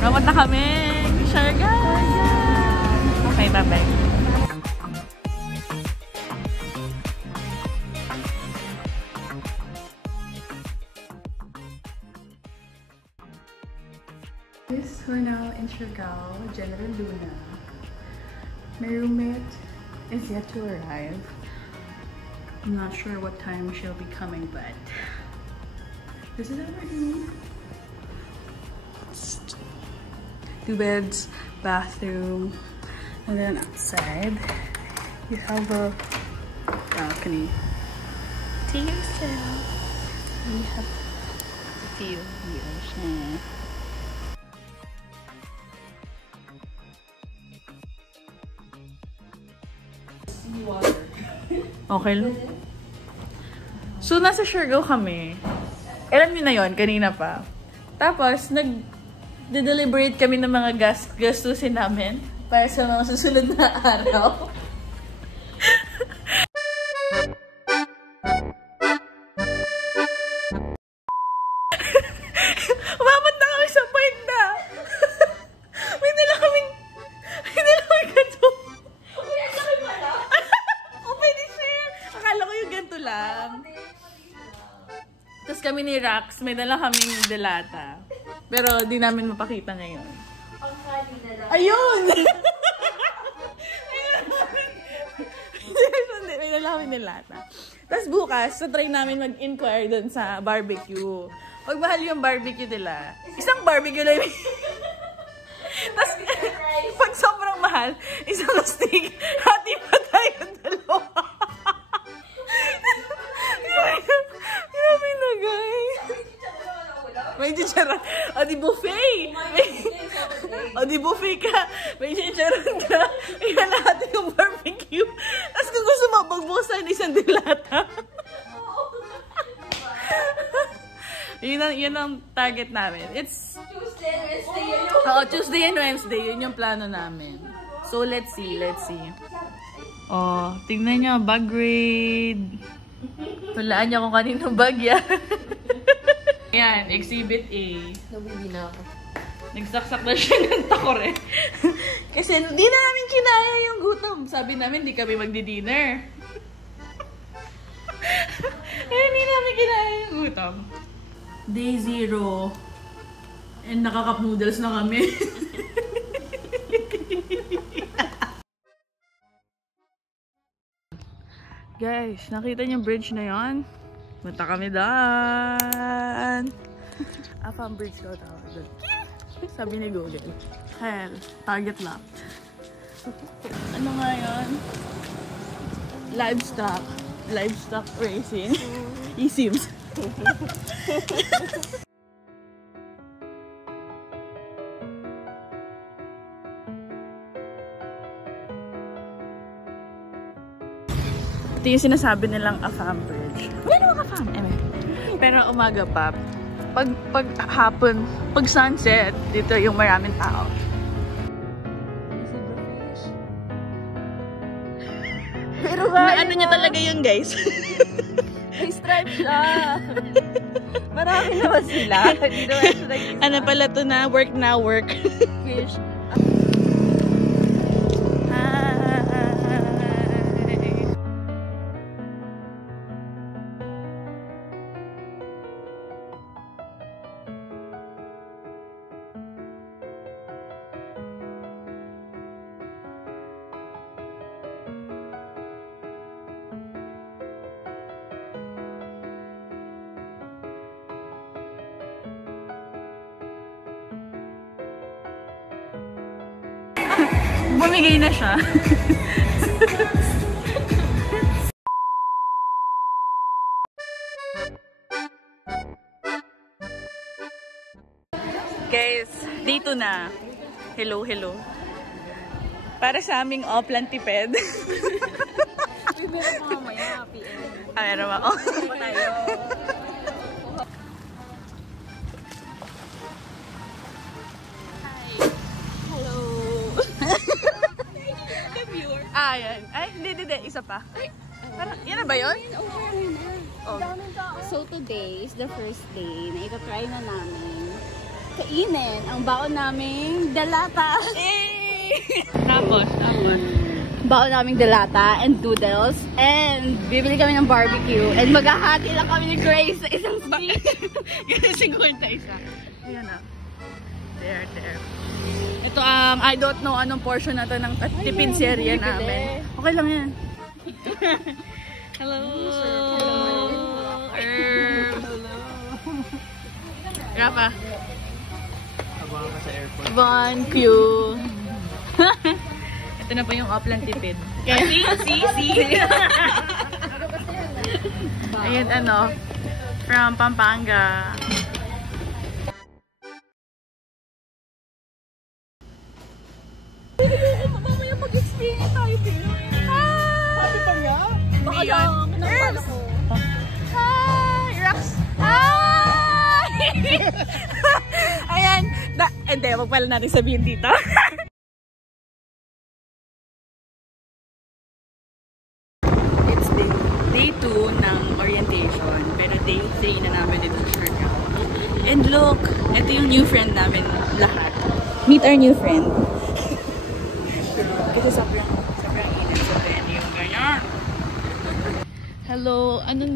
Mapunta kami. Siargao. Okay, bye-bye. Yes, we're now in Siargao, General Luna. My roommate is yet to arrive. I'm not sure what time she'll be coming, but this is our room. 2 beds, bathroom, and then outside you have a balcony to yourself. And you have a view of the ocean. Okay lang. So, nasa Siargao kami. Alam niyo na yun, kanina pa. Tapos, nag-deliberate kami ng mga gastusin namin para sa mga susunod na araw. Umabot na kami sa point na. May nila kaming ganito. Akala ko yung ganito lang. Tapos kami ni Rax, may dala kaming delata. Pero di namin mapakita ngayon. Ayun! May dala kaming delata. Tapos bukas, so try namin mag-inquire dun sa barbecue. Pag mahal yung barbecue nila, isang barbecue lang yun. Tapos, pag sobrang mahal, isang steak, hati pa tayo dalawa. Grabe na, guys. May chichara. O, di buffet. O, di buffet ka. May chicharan ka. Iyan lahat yung barbecue. Tapos kung gusto mo, magbukas tayo ng isang dilata. Yun ang target namin. It's Tuesday and Wednesday. Oo, Tuesday and Wednesday. Yun yung plano namin. So, let's see. Oh, tingnan nyo. Bag raid. Tulaan niya kung kaninong bag yan. Ayan, Exhibit A. Nabibi na ako. Nagsaksak na siya ng takore. Kasi di na namin kinaya yung gutom. Sabi namin, di kami magdi-dinner. Kaya di namin kinaya yung gutom. Day 0. And nakaka-cup noodles na kami. Guys, nakita niyo yung bridge na yon? Punta kami daan. Afam Bridge daw tawag doon. Sabi ni Google. Hell, target locked. Ano nga yun? Livestock racing. E-sims. Ito yung sinasabi nilang Afam Bridge. May naman Afam. Pero umaga pa. Pag hapon, pag sunset, dito yung maraming tao. Pero ano niya talaga yun, guys? May stripe siya. Marami naman sila. Ano pala to na? Work na work. Fish. Bumigay na siya. Guys, dito na. Hello. Para sa aming Oplan tiped. Meron pa mamaya, PM. Meron ba? Oh. Tayo. Yan. Ay, hindi. Isa pa. Parang, yan na ba yun? So today is the first day na ito-try na namin kakainin ang baon naming delata. Tapos. Baon naming delata and noodles. And bibili kami ng barbecue. And maghahati lang kami ni Grace sa isang stick. Ganun 51. Ayan na. There. Ito ang, I don't know anong portion na to ng tipid serye namin. Okay lang yan. Hello. Rafa. Abangan ka sa airport. Bon Q. Ito na po yung Upland tipid. See? Ayan ano, from Pampanga. Mamaya mag-experience tayo, Pinoy. Sabi pa nga? Baka lang, nangpala ko. Hi! Rox! Hi! Ayan. Hindi, wag pala natin sabihin dito. It's day 2 ng orientation. Pero day 3 na namin dito sa Siargao. And look, ito yung new friend namin lahat. Meet our new friend. Kasi sobrang init sa venue. Ganyan. Hello, ano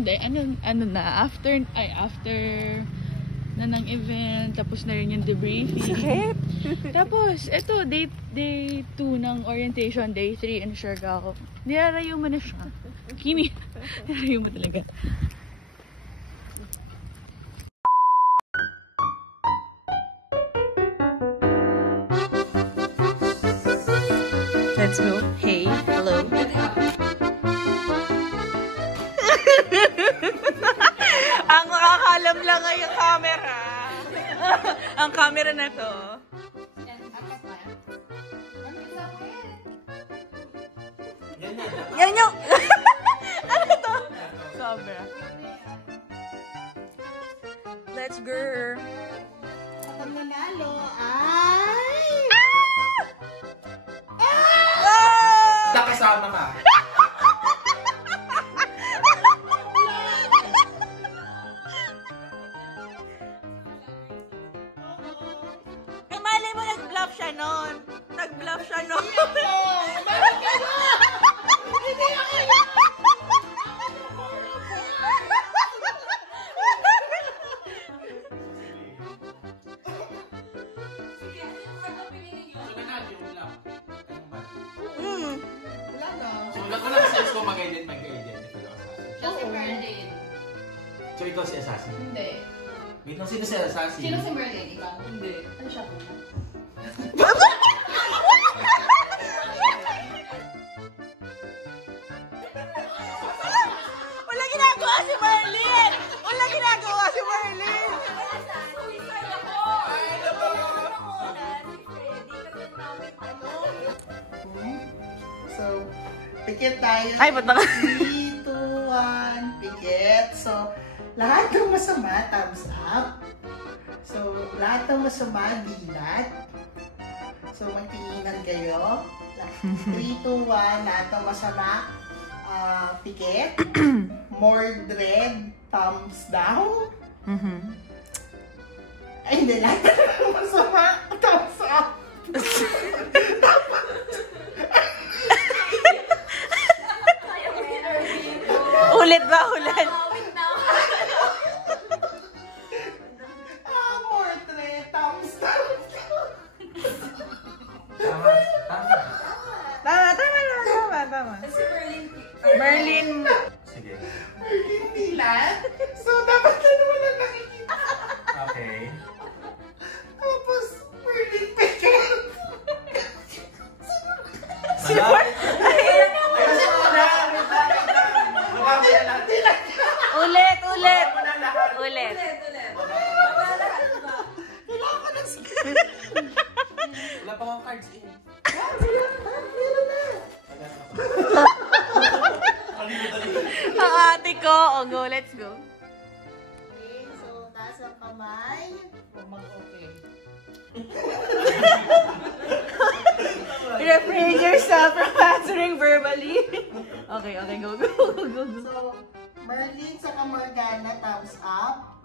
na, after na ng event, tapos na rin yung debriefing. Sakit! Tapos, eto, day 2 ng orientation, day 3 in Siargao. Nilarayo mo na siya. Kimi, nilarayo mo talaga. Let's go. Hey, hello. Ang makakalam lang ay yung camera. Ang camera na to. Yan yung... ano to? Sobra. Let's go. Ang nanalo ay... Nakasama ka. Mali mo, nag-bluff siya nun. Nag-bluff siya nun. Sulat ko lang sa ko mag-identify ako sa akin. Siya si Merlin. So ikaw si Assassin? Hindi. Wait lang, sino si Assassin? Sino si Merlin? Ikaw? Hindi. Ano siya? Wala ginagawa si Marlene! Wala ginagawa si Marlene! So, pikit tayo. Ay, ba't na? 3, 2, 1, pikit. So, lahat ng masama, thumbs up. So, lahat ng masama, dilat. So, magtinginan kayo. 3, 2, 1, lahat ng masama, pikit. Mordred, thumbs down. Ay, hindi, lahat ng masama, thumbs up. Ulit ba? Ulit? Mordred, thumbs down. Tama. Merlin. Sige. Dilat. So, dapat na naman lang nakikita. Okay. Tapos, Merlin pikit. Ulit. Wala pa akong cards eh. Ang ate ko. O, go. Let's go. Okay, so, taas ang kamay. Mag-okay. Refrain yourself from answering verbally. Okay, go. So, Merlin sa Morgana, thumbs up.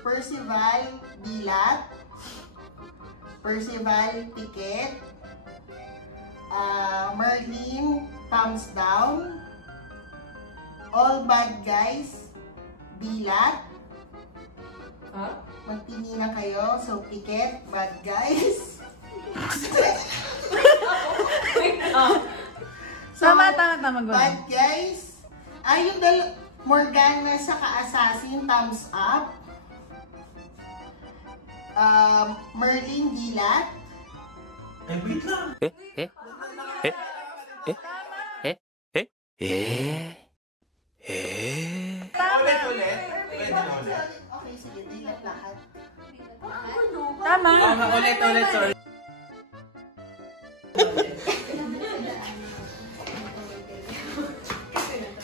Percival Dilat, Percival Piquet, Merlin Thumbs Down, All Bad Guys Dilat. Magpili na kayo. So, Piquet, Bad Guys. So, Tama. Bad Guys. Yung Morgana sa Assassin, thumbs up. Merlin Dilat. Ay, wait lang. Ulit. Okay, sige. Dilat lahat. Tama. Ulit, sorry.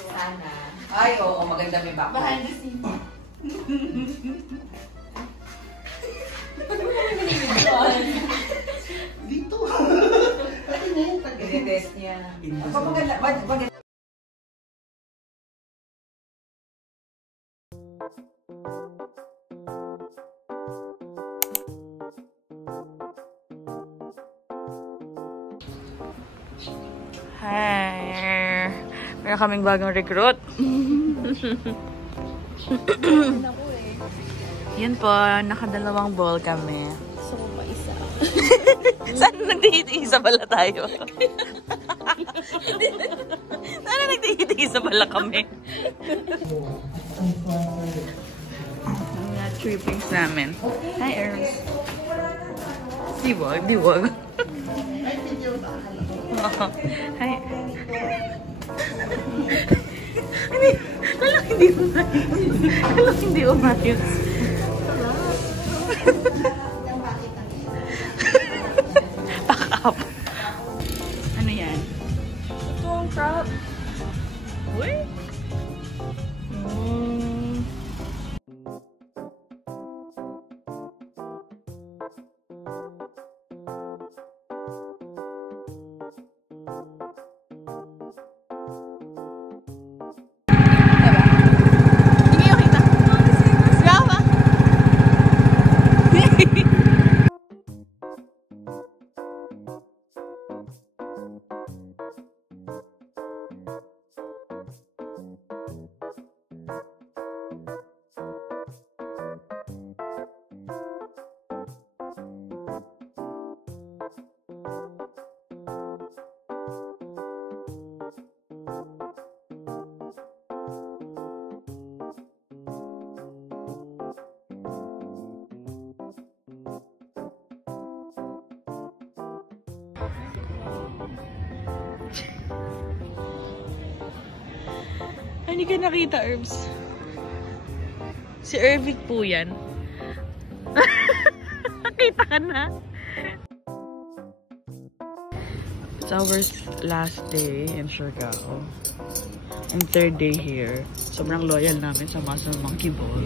Sana. Ay, oo, maganda may back. Behind the scenes. Dito. Ano yun? I-test niya. Maganda. Hi! Meron kaming bagong recruit. Yun po, nakadalawang ball kami. Gusto ko pa isa. Saan nagtihiti-isa pala tayo? Saan nagtihiti-isa pala kami? Mga trippings namin. Hi, Ernst. Diwag. Hi. Hindi umayos. Pack up. Ano yan? Ito ang crab. What? Hindi ka nakita, Herbs. Si Ervic po yan. Nakita ka na. It's our last day in Siargao. And third day here. Sobrang loyal namin sa Muscle Monkey Ball.